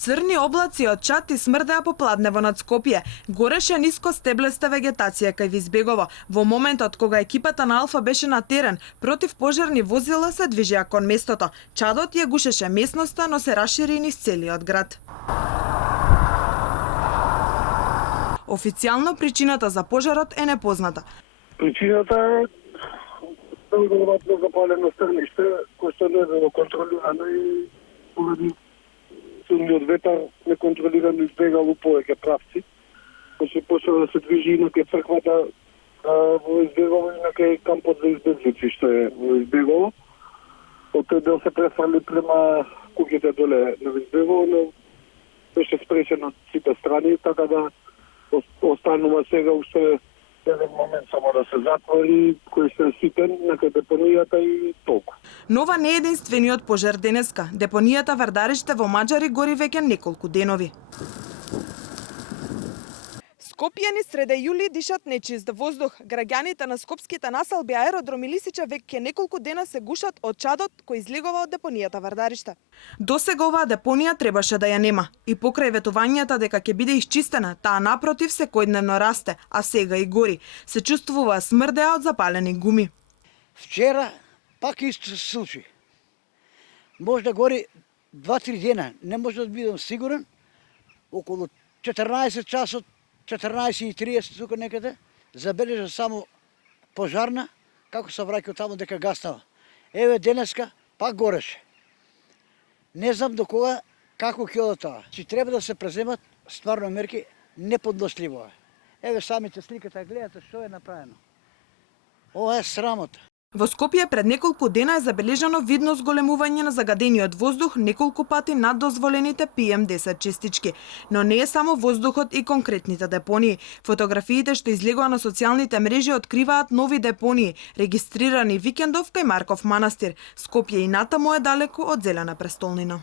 Црни облаци од чад и смрдеа попладнево над Скопје. Гореше ниско стеблеста вегетација кај Визбегово. Во моментот кога екипата на Алфа беше на терен, противпожарни возила се движеа кон местото. Чадот ја гушеше местноста, но се расшири низ целиот град. Официјално причината за пожарот е непозната. Причината е веројатно запалено стрниште, кој што не било контролирано и поради силниот ветар неконтролирано избегало повеќе правци. Се почна да се движи и на кај црквата во Избегово и на кај кампот за избеглици што е во Избегово. Од тој дел се префрли према куќите доле на Избегово, но беше спречен од сите страни, така да останува сега уште еден момент само да се затвори, кој се ситен на кај депонијата и толку. Но ова не е единствениот пожар денеска. Депонијата Вардариште во Маџари гори веќе неколку денови. Скопјани среде јули дишат нечист воздух. Граѓаните на скопските населби аеродром и Лисича веќе неколку дена се гушат од чадот кој излегува од депонијата Вардариште. Досега оваа депонија требаше да ја нема. И покрај ветувањата дека ќе биде исчистена, таа напротив секојдневно расте, а сега и гори. Се чувствува смрдеа од запалени гуми. Вчера пак исто се случи. Може да гори 2-3 дена, не може да бидам сигурен. Околу 14 часот 14:30 тука некаде, забележа само пожарна, како се враќа таму дека гаснала. Еве денеска пак гореше. Не знам до кога, како ќе оде тоа. Чи треба да се преземат стварно мерки, неподносливо е. Еве самите сликата гледате што е направено. Ова е срамота. Во Скопје пред неколку дена е забележано видно зголемување на загадениот воздух неколку пати над дозволените PM10 честички. Но не е само воздухот и конкретните депонии. Фотографиите што излегува на социјалните мрежи откриваат нови депонии, регистрирани викендов кај Марков манастир. Скопје и натаму е далеку од зелена престолнина.